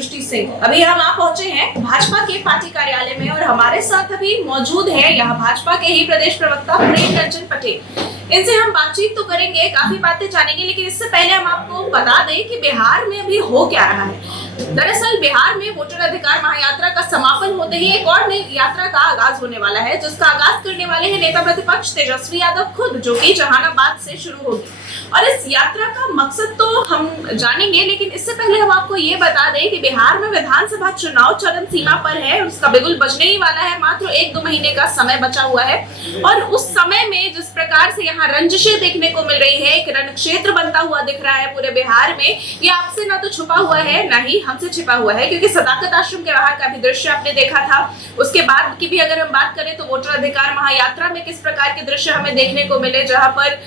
सृष्टि सिंह। अभी हम आप पहुंचे हैं भाजपा के पार्टी कार्यालय में और हमारे साथ अभी मौजूद है यहाँ भाजपा के ही प्रदेश प्रवक्ता प्रेम रंजन पटेल। इनसे हम बातचीत तो करेंगे, काफी बातें जानेंगे, लेकिन इससे पहले हम आपको बता दें कि बिहार में अभी हो क्या रहा है। दरअसल बिहार में वोटर अधिकार महायात्रा का समापन होते ही एक और नई यात्रा का आगाज होने वाला है, जिसका आगाज करने वाले हैं नेता प्रतिपक्ष तेजस्वी यादव खुद, जो कि जहानाबाद से शुरू होगी। और इस यात्रा का मकसद तो हम जानेंगे, लेकिन इससे पहले हम आपको ये बता दें कि बिहार में विधानसभा चुनाव चरम सीमा पर है और उसका बिगुल बजने ही वाला है। मात्र 1-2 महीने का समय बचा हुआ है और उस समय में जिस प्रकार से यहाँ रंजिशें देखने को मिल रही है, एक रण क्षेत्र बनता हुआ दिख रहा है पूरे बिहार में, ये आपसे ना तो छुपा हुआ है ना ही हमसे छिपा हुआ है, क्योंकि सदाकत आश्रम के बाहर का भी दृश्य आपने देखा था। उसके बाद की भी अगर हम बात करें तो वोटर अधिकार महायात्रा में किस प्रकार के दृश्य हमें देखने को मिले, जहां पर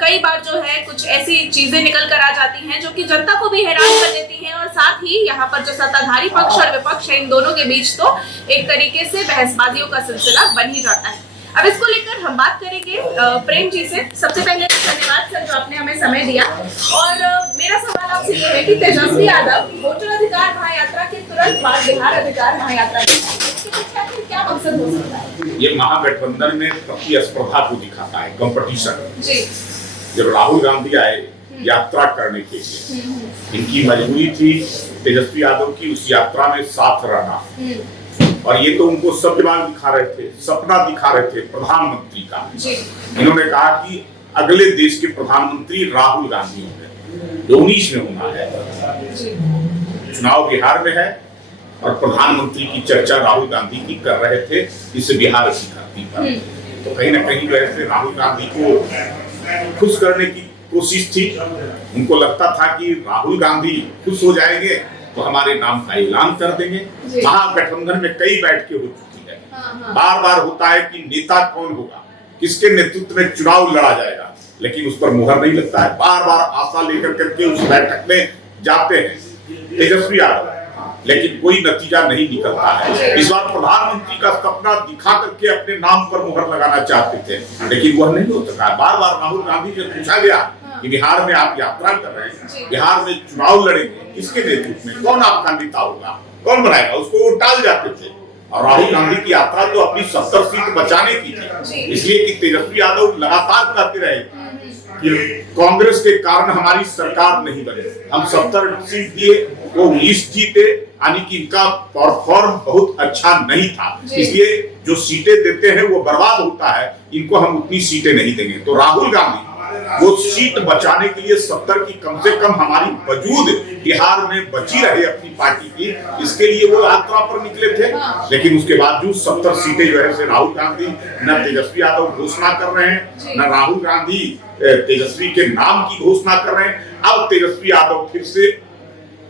कई बार जो है कुछ ऐसी चीजें निकल कर आ जाती हैं जो कि जनता को भी हैरान कर देती हैं, और साथ ही यहाँ पर जो सत्ताधारी पक्ष और विपक्ष है, इन दोनों के बीच तो एक तरीके से बहसबाजियों का सिलसिला बन ही जाता है। अब इसको लेकर हम बात करेंगे प्रेम जी से। सबसे पहले धन्यवाद सर जो आपने हमें समय दिया, और मेरा सवाल आपसे ये है कि तेजस्वी यादव वोटर अधिकार महायात्रा के तुरंत बाद बिहार अधिकार महायात्रा क्या मकसद हो सकता है? ये महागठबंधन में प्रतिस्पर्धा को दिखाता है, कंपटीशन। जी। जब राहुल गांधी आए यात्रा करने के लिए, इनकी मजबूरी थी तेजस्वी यादव की उस यात्रा में साथ रहना, और ये तो उनको सत्यवान दिखा रहे थे, सपना दिखा रहे थे प्रधानमंत्री का। इन्होंने कहा कि अगले देश के प्रधानमंत्री राहुल गांधी होंगे, जो 19 में होना है। चुनाव बिहार में है और प्रधानमंत्री की चर्चा राहुल गांधी की कर रहे थे इस बिहार की धरती पर। तो कहीं ना कहीं वैसे राहुल गांधी को खुश करने की कोशिश थी। उनको लगता था कि राहुल गांधी खुश हो जाएंगे तो हमारे नाम का ऐलान कर देंगे। महागठबंधन में कई बैठकें हो चुकी है, बार बार होता है कि नेता कौन होगा, किसके नेतृत्व में चुनाव लड़ा जाएगा, लेकिन उस पर मुहर नहीं लगता है। बार बार आशा लेकर करके उस बैठक में जाते हैं तेजस्वी यादव, लेकिन कोई नतीजा नहीं निकलता है। इस बार प्रधानमंत्री का सपना दिखा करके अपने नाम पर मुहर लगाना चाहते थे, लेकिन वह नहीं हो सका। बार बार राहुल गांधी से पूछा गया कि बिहार में आप यात्रा कर रहे हैं, बिहार में चुनाव लड़ेंगे, किसके नेतृत्व में, कौन आपका नेता होगा, कौन बनाएगा, उसको वो टाल जाते थे। और राहुल गांधी की यात्रा तो अपनी 70 सीट बचाने की थी, इसलिए कि तेजस्वी यादव लगातार कहते रहे कि कांग्रेस के कारण हमारी सरकार नहीं बने, हम 70 सीट दिए, वो 19 जीते, यानी कि इनका परफॉर्म बहुत अच्छा नहीं था, इसलिए जो सीटें देते हैं वो बर्बाद होता है, इनको हम उतनी सीटें नहीं देंगे। तो राहुल गांधी वो सीट बचाने के लिए 70 की कम से कम हमारी वजूद बिहार में बची रहे अपनी पार्टी की, इसके लिए वो यात्रा पर निकले थे। लेकिन उसके बावजूद 70 सीटें जो है राहुल गांधी न तेजस्वी यादव घोषणा कर रहे हैं, न राहुल गांधी तेजस्वी के नाम की घोषणा कर रहे हैं। अब तेजस्वी यादव फिर से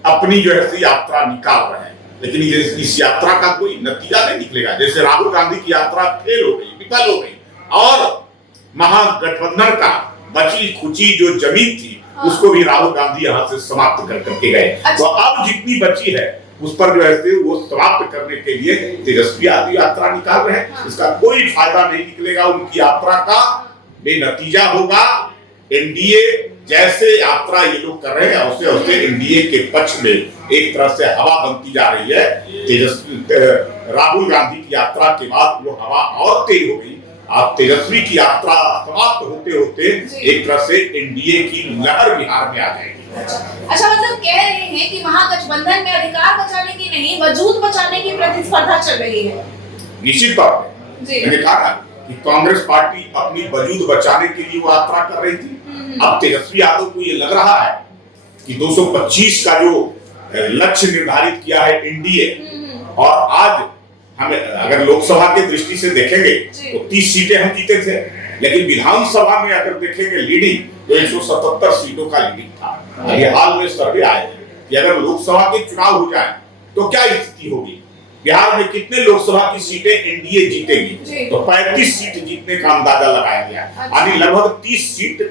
अपनी जो है यात्रा निकाल रहे हैं, लेकिन इस यात्रा का कोई नतीजा नहीं निकलेगा। जैसे राहुल गांधी की यात्रा फेल हो गई, विफल हो गई, और महागठबंधन का बची खुची जो जमीन थी उसको भी राहुल गांधी यहाँ से समाप्त कर करके गए। तो अब जितनी बची है उस पर जो है वो समाप्त करने के लिए तेजस्वी यादव यात्रा निकाल रहे हैं। इसका कोई फायदा नहीं निकलेगा, उनकी यात्रा का बेनतीजा होगा। एनडीए जैसे यात्रा ये लोग कर रहे हैं, उससे उससे एनडीए के पक्ष में एक तरह से हवा बनती जा रही है। तेजस्वी राहुल गांधी की यात्रा के बाद वो हवा और तेज हो गई। आप तेजस्वी की यात्रा समाप्त होते होते एक तरह से एनडीए की लहर बिहार में आ जाएगी। अच्छा, मतलब कह रहे हैं कि महागठबंधन में अधिकार बचाने की नहीं, वजूद बचाने की प्रतिस्पर्धा चल रही है। निश्चित तौर पर मैंने कहा कि कांग्रेस पार्टी अपनी वजूद बचाने के लिए वो यात्रा कर रही थी। अब तेजस्वी यादव को ये लग रहा है कि 225 का जो लक्ष्य निर्धारित किया है एनडीए, और आज हमें अगर लोकसभा के दृष्टि से देखेंगे तो 30 सीटें हम जीते थे, लेकिन विधानसभा में अगर देखेंगे लीडिंग तो 177 सीटों का लीडिंग था। ये हाल में सर्वे आए कि अगर लोकसभा के चुनाव हो जाए तो क्या स्थिति होगी, बिहार में कितने लोकसभा की सीटें एनडीए जीतेगी, तो 35 सीट जीतने का अंदाजा लगाया गया, यानी लगभग 30 सीट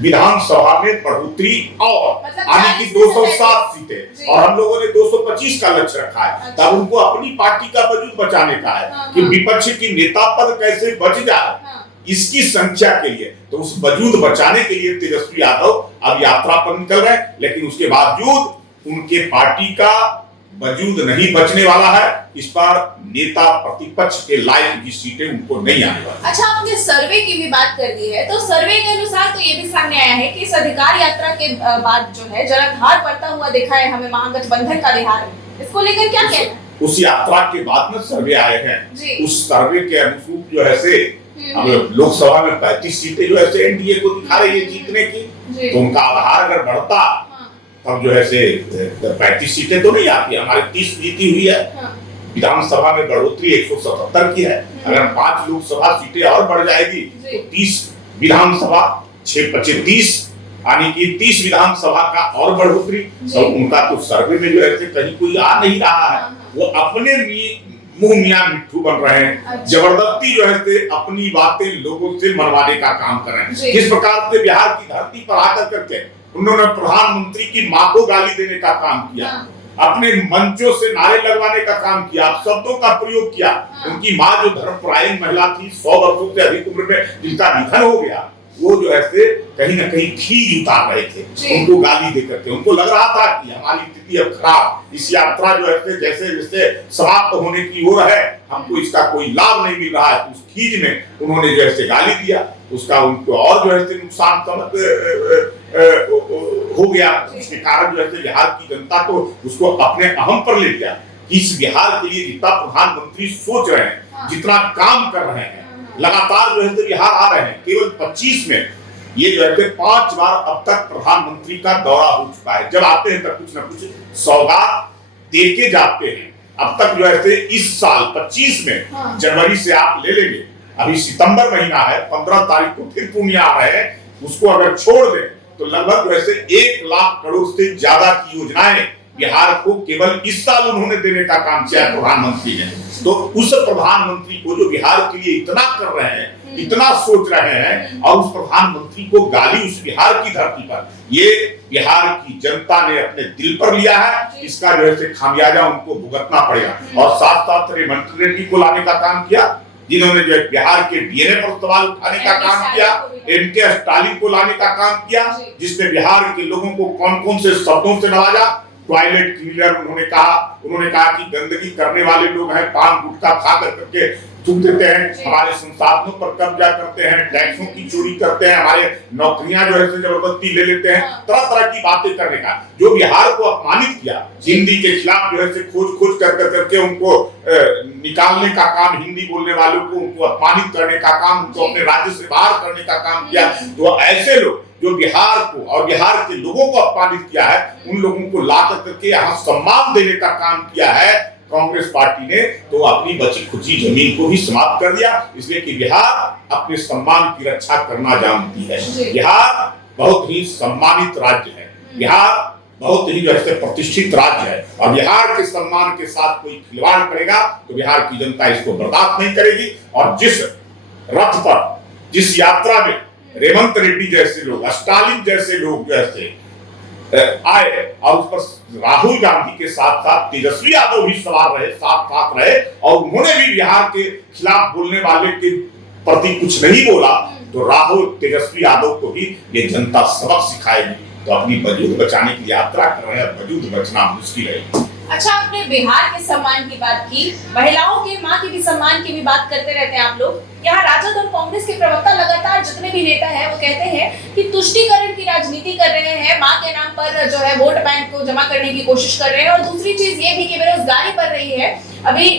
विधानसभा में बढ़ोतरी, और यानी कि 207 सीटें, और हम लोगों ने 225 का लक्ष्य रखा है। तब उनको अपनी पार्टी का वजूद बचाने का है कि विपक्ष की नेता पद कैसे बच जाए, इसकी संख्या के लिए। तो उस वजूद बचाने के लिए तेजस्वी यादव अब यात्रा पर निकल रहे हैं, लेकिन उसके बावजूद उनके पार्टी का वजूद नहीं बचने वाला है। इस पर नेता प्रतिपक्ष के लायक की सीटें उनको नहीं आने वाली। अच्छा, आपने सर्वे की भी बात कर दी है, तो सर्वे के अनुसार तो ये भी सामने आया है कि इस अधिकार यात्रा के बाद जो है जनाधार बढ़ता हुआ देखा है हमें महागठबंधन का बिहार में। इसको लेकर क्या कहना है? उस यात्रा के बाद में सर्वे आए हैं, उस सर्वे के अनुरूप जो है से अब लोकसभा में 35 सीटें जो है से एनडीए को दिखा रही है जीतने की, तो उनका आधार अगर बढ़ता तब जो है से 35 सीटें तो नहीं आती। हमारे 30 जीती हुई है, विधानसभा में बढ़ोतरी 177 की है। अगर 5 लोकसभा सीटें और बढ़ जाएगी तो 30 विधानसभा 6-25 यानी कि 30 विधानसभा का और बढ़ोतरी। तो उनका तो सर्वे में जो है कहीं कोई आ नहीं रहा है, वो अपने मुंह मियां मिट्ठू बन रहे हैं। जबरदस्ती जो है अपनी बातें लोगों से मनवाने का काम कर रहे हैं। किस प्रकार से बिहार की धरती पर आकर करके उन्होंने प्रधानमंत्री की मां को गाली देने का काम किया, अपने मंचों से नारे लगवाने का काम किया, शब्दों का प्रयोग किया। उनकी मां जो धर्मपरायण महिला थी, 100 वर्षों से अधिक उम्र में जिनका निधन हो गया, वो जो है कहीं ना कहीं खीज उतार रहे थे, उनको गाली देकर के। उनको लग रहा था कि हमारी स्थिति अब खराब, इस यात्रा जो है जैसे जैसे समाप्त होने की ओर है, हमको इसका कोई लाभ नहीं मिल रहा है। उस खीज में उन्होंने जो है गाली दिया, उसका उनको और जो है नुकसान हो गया। इसके कारण जो है बिहार की जनता तो उसको अपने अहम पर ले लिया कि इस बिहार के लिए जितना प्रधानमंत्री सोच रहे हैं, जितना काम कर रहे हैं, लगातार जो है बिहार आ रहे हैं। केवल 25 में ये जो है 5 बार अब तक प्रधानमंत्री का दौरा हो चुका है। जब आते हैं तब कुछ न कुछ सौगात दे के जाते हैं। अब तक जो है इस साल 25 में जनवरी से आप ले लेंगे, अभी सितंबर महीना है, 15 तारीख को फिर पूर्णिया आ रहे हैं, उसको अगर छोड़ दें तो लगभग वैसे 1 लाख करोड़ से ज्यादा की योजनाएं बिहार को केवल इस साल उन्होंने देने का काम किया है प्रधानमंत्री ने। तो उस प्रधानमंत्री को जो बिहार के लिए इतना कर रहे हैं, इतना सोच रहे हैं, और उस प्रधानमंत्री को गाली उस बिहार की धरती पर, ये बिहार की जनता ने अपने दिल पर लिया है। इसका जो है खामियाजा उनको भुगतना पड़ेगा। और साथ साथ रेवंत रेड्डी को लाने का काम किया, जिन्होंने जो बिहार के डीएनए पर सवाल उठाने का काम किया, एमके स्टालिन को लाने का काम किया, जिसने बिहार के लोगों को कौन कौन से शब्दों से नवाजा। टॉयलेट क्लीनर उन्होंने कहा कि गंदगी करने वाले लोग हैं, पान गुटखा खा करके थूक देते हैं, हमारे संसाधनों पर कब्जा करते हैं, टैक्सों की चोरी करते हैं, हमारे नौकरियां जो है जबरदस्ती ले लेते हैं, तरह तरह की बातें करने का जो बिहार को अपमानित किया। हिंदी के खिलाफ जो है खोज करके उनको निकालने का काम, हिंदी बोलने वालों को उनको अपमानित करने का काम, उनको अपने राज्य से बाहर करने का काम किया। तो ऐसे लोग जो बिहार को और बिहार के लोगों को अपमानित किया है, उन लोगों को ला करके यहाँ सम्मान देने का काम किया है कांग्रेस पार्टी ने। तो अपनी बची खुची जमीन को भी समाप्त कर दिया, इसलिए कि बिहार अपने सम्मान की रक्षा करना जानती है। बिहार बहुत ही सम्मानित राज्य है, बिहार बहुत ही प्रतिष्ठित राज्य है, और बिहार के सम्मान के साथ कोई खिलवाड़ करेगा तो बिहार की जनता इसको बर्दाश्त नहीं करेगी। और जिस रथ पर, जिस यात्रा में रेवंत रेड्डी जैसे लोग, स्टालिन जैसे लोग जैसे आए, और उस पर राहुल गांधी के साथ साथ तेजस्वी यादव भी सवार रहे, साथ रहे, और उन्होंने भी बिहार के खिलाफ बोलने वाले के प्रति कुछ नहीं बोला, तो राहुल तेजस्वी यादव को भी ये जनता सबक सिखाएगी। तो अपनी वजूद बचाने की यात्रा कर रहे हैं, वजूद बचना मुश्किल है। अच्छा, आपने बिहार के सम्मान की बात की, महिलाओं के, माँ के भी सम्मान की भी बात करते रहते हैं आप लोग। यहाँ राजद और कांग्रेस के प्रवक्ता लगातार, जितने भी नेता हैं, वो कहते हैं कि तुष्टीकरण की राजनीति कर रहे हैं, माँ के नाम पर जो है वोट बैंक को जमा करने की कोशिश कर रहे हैं। और दूसरी चीज ये भी कि बेरोजगारी बढ़ रही है, अभी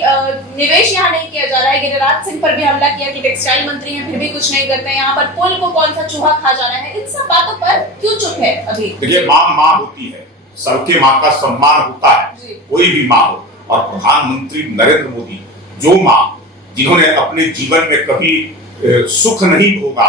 निवेश यहाँ नहीं किया जा रहा है। गिरिराज सिंह पर भी हमला किया कि टेक्सटाइल मंत्री हैं, फिर भी कुछ नहीं करते हैं। यहाँ पर पुल को कौन सा चूहा खा जा रहा है, इन सब बातों पर क्यों चुप है अभी? देखिए, माँ होती है, सबके माँ का सम्मान होता है, कोई भी माँ हो। और प्रधानमंत्री नरेंद्र मोदी, जो माँ जिन्होंने अपने जीवन में कभी सुख नहीं भोगा,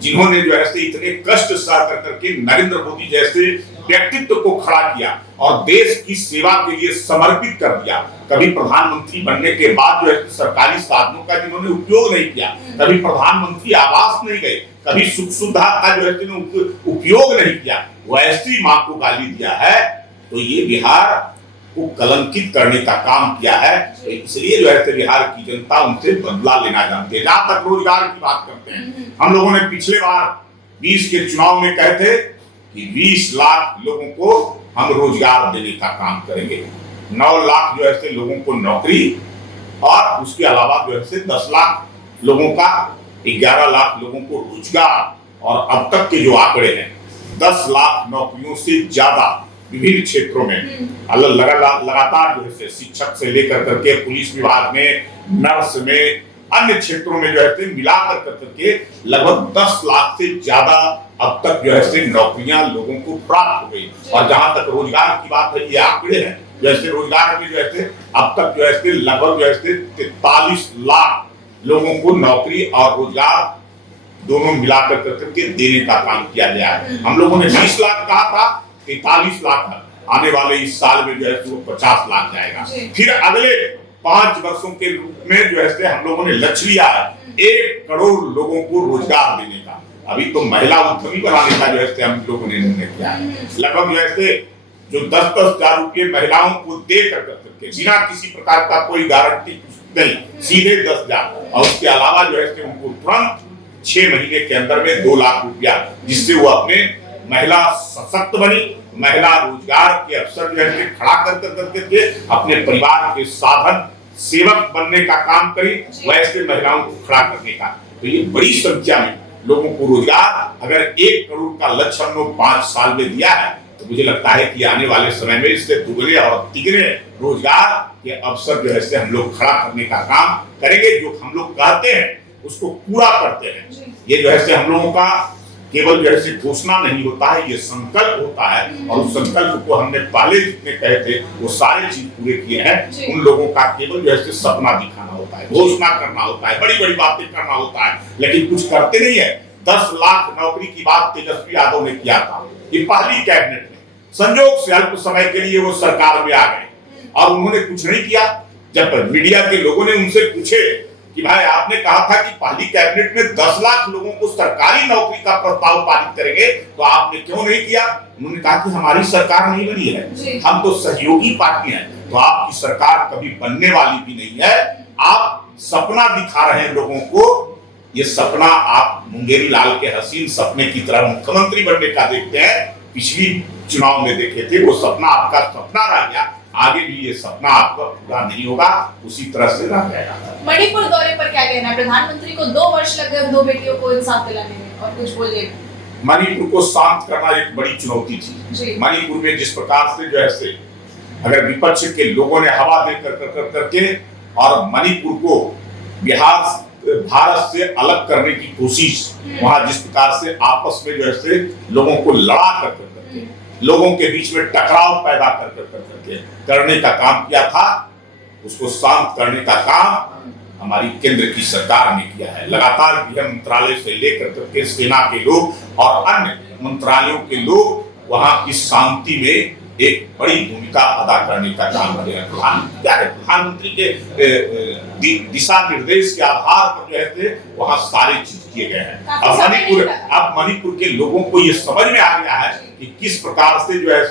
जिन्होंने जो है इतने कष्ट सह करके नरेंद्र मोदी जैसे व्यक्तित्व को खड़ा किया और देश की सेवा के लिए समर्पित कर दिया। कभी प्रधानमंत्री बनने के बाद जो है सरकारी साधनों का जिन्होंने उपयोग नहीं किया, कभी प्रधानमंत्री आवास नहीं गए, कभी सुख सुविधा का जो है उपयोग नहीं किया, वैसी माँ को गाली दिया है, तो ये बिहार को कलंकित करने का काम किया है। तो इसलिए जो है बिहार की जनता उनसे बदला लेना जानती है। जहां तक रोजगार की बात करते हैं, हम लोगों ने पिछले बार 20 के चुनाव में कहे थे कि 20 लाख लोगों को हम रोजगार देने का काम करेंगे। 9 लाख जो है लोगों को नौकरी और उसके अलावा जो है 10 लाख लोगों का 11 लाख लोगों को रोजगार और अब तक के जो आंकड़े हैं 10 लाख नौकरियों से ज्यादा विभिन्न क्षेत्रों में लगातार जो है शिक्षक से लेकर करके पुलिस विभाग में, नर्स में, अन्य क्षेत्रों में जो है मिलाकर करके लगभग 10 लाख से ज्यादा अब तक जो है नौकरियां लोगों को प्राप्त हो गई। और जहां तक रोजगार की बात है, ये आंकड़े हैं जैसे रोजगार में जो है अब तक जो है लगभग जो है 43 लाख लोगों को नौकरी और रोजगार दोनों मिलाकर करके देने का काम किया गया है। हम लोगों ने 20 लाख कहा था, 43 लाख आने वाले इस साल में जो है वो 50 लाख जाएगा। फिर अगले 5 वर्षों के रूप में जो है हम लोगों ने लक्ष्य लिया है 1 करोड़ लोगों को रोजगार देने का। अभी तो महिला उद्यमी बनाने का जो है हम लोगों ने निर्णय किया है। लगभग जो है जो 10-10 हजार रुपये महिलाओं को दे करके बिना किसी प्रकार का कोई गारंटी नहीं, सीधे 10 हजार और उसके अलावा जो है उनको तुरंत 6 महीने के अंदर में 2 लाख रुपया, जिससे वो अपने महिला सशक्त बनी, महिला रोजगार के अवसर जो है खड़ा करके अपने परिवार के साधन सेवक बनने का काम करी, वैसे महिलाओं को खड़ा करने का। तो ये बड़ी संख्या में लोगों को रोजगार, अगर 1 करोड़ का लक्ष्य हम लोग 5 साल में दिया है तो मुझे लगता है कि आने वाले समय में इससे दुगने और तिगने रोजगार के अवसर जो है हम लोग खड़ा करने का काम करेंगे। जो हम लोग कहते हैं उसको पूरा करते हैं। ये जो है हम लोगों का केवल जो है घोषणा नहीं होता है, ये संकल्प होता है और उस संकल्प को हमने पहले जितने कहे थे वो सारे चीज पूरे किए हैं। उन लोगों का केवल जो है सपना दिखाना होता है, घोषणा करना होता है, बड़ी बड़ी बातें करना होता है, लेकिन कुछ करते नहीं है। 10 लाख नौकरी की बात तेजस्वी यादव ने किया था, ये पहली कैबिनेट में, संजोग से अल्प समय के लिए वो सरकार में आ गए और उन्होंने कुछ नहीं किया। जब मीडिया के लोगों ने उनसे पूछे कि भाई आपने कहा था कि पहली कैबिनेट में 10 लाख लोगों को सरकारी नौकरी का प्रस्ताव पारित करेंगे, तो आपने क्यों नहीं किया? उन्होंने कहा कि हमारी सरकार नहीं बनी है, हम तो सहयोगी पार्टी हैं। तो आपकी सरकार कभी बनने वाली भी नहीं है, आप सपना दिखा रहे हैं लोगों को। ये सपना आप मुंगेरी लाल के हसीन सपने की तरह मुख्यमंत्री बनने का देखते हैं, पिछली चुनाव में देखे थे, वो सपना आपका सपना रह गया। आगे भी ये सपना आपका पूरा नहीं होगा, उसी तरह से रह जाएगा। मणिपुर दौरे पर क्या कहना है? प्रधानमंत्री को 2 वर्ष लग गए 2 बेटियों को इंसाफ दिलाने में, और कुछ बोलिए। मणिपुर को शांत करना एक बड़ी चुनौती थी। मणिपुर में जिस प्रकार से जो है अगर विपक्ष के लोगों ने हवा दे करके और मणिपुर को भारत से अलग करने की कोशिश, वहां जिस प्रकार से आपस में जो है लोगों को लड़ा करके लोगों के बीच में टकराव पैदा करके करने का काम किया था, उसको शांत करने का काम हमारी केंद्र की सरकार ने किया है। लगातार गृह मंत्रालय से लेकर करके सेना के लोग और अन्य मंत्रालयों के लोग वहां इस शांति में एक बड़ी भूमिका अदा करने का काम कर रहे हैं। प्रधानमंत्री के दिशा निर्देश के आधार पर जो है वहां सारे चीज किए गए हैं। अब मणिपुर के लोगों को ये समझ में आ गया है कि किस प्रकार से जो है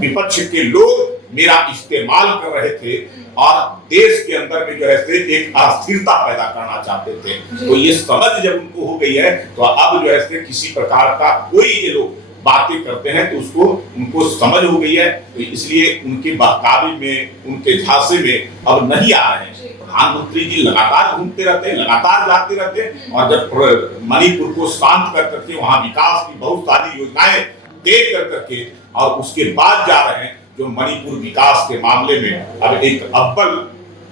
विपक्ष के लोग मेरा इस्तेमाल कर रहे थे और देश के अंदर में जो है एक अस्थिरता पैदा करना चाहते थे। तो ये समझ जब उनको हो गई है तो अब जो है किसी प्रकार का कोई ये लोग बातें करते हैं तो उसको उनको समझ हो गई है, तो इसलिए उनके बहकावे में, उनके झांसे में अब नहीं आ रहे हैं। प्रधानमंत्री जी लगातार घूमते रहते हैं, लगातार जाते रहते हैं और जब मणिपुर को शांत कर करके वहां विकास की बहुत सारी योजनाएं दे करके और उसके बाद जा रहे हैं, जो मणिपुर विकास के मामले में अब एक अव्वल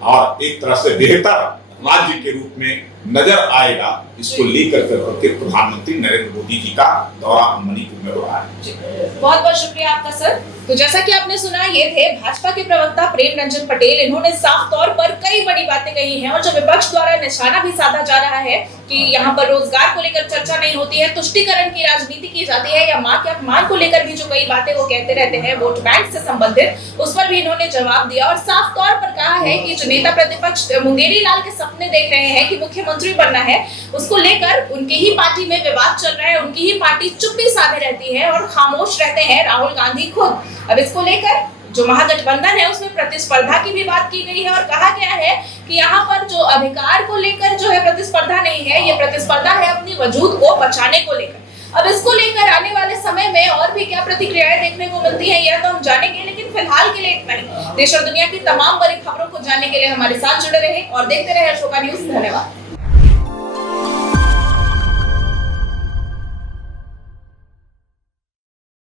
और एक तरह से बेहतर राज्य के रूप में नजर आएगा, इसको लेकर करके प्रधानमंत्री नरेंद्र मोदी जी का दौरा मणिपुर में हो रहा है। बहुत बहुत शुक्रिया आपका सर। तो जैसा कि आपने सुना, ये थे भाजपा के प्रवक्ता प्रेम रंजन पटेल। इन्होंने साफ तौर पर कई बड़ी बातें कही हैं और जो विपक्ष द्वारा निशाना भी साधा जा रहा है कि यहाँ पर रोजगार को लेकर चर्चा नहीं होती है, तुष्टीकरण की राजनीति की जाती है, या मां के अपमान को लेकर भी जो कई बातें वो कहते रहते हैं वोट बैंक से संबंधित, उस पर भी इन्होंने जवाब दिया और साफ तौर पर कहा है कि जो नेता प्रतिपक्ष मुंगेरी लाल के सपने देख रहे हैं कि मुख्यमंत्री बनना है, उसको लेकर उनकी ही पार्टी में विवाद चल रहा है। उनकी ही पार्टी चुप्पी साधे रहती है और खामोश रहते हैं राहुल गांधी खुद। अब इसको लेकर जो महागठबंधन है उसमें प्रतिस्पर्धा की भी बात की गई है और कहा गया है कि यहाँ पर जो अधिकार को लेकर जो है प्रतिस्पर्धा नहीं है, ये प्रतिस्पर्धा है अपनी वजूद को बचाने को लेकर। अब इसको लेकर आने वाले समय में और भी क्या प्रतिक्रियाएं देखने को मिलती है यह तो हम जानेंगे, लेकिन फिलहाल फिलहाल के लिए इतना ही। देश और दुनिया की तमाम बड़ी खबरों को जानने के लिए हमारे साथ जुड़े रहे और देखते रहे अशोका न्यूज। धन्यवाद।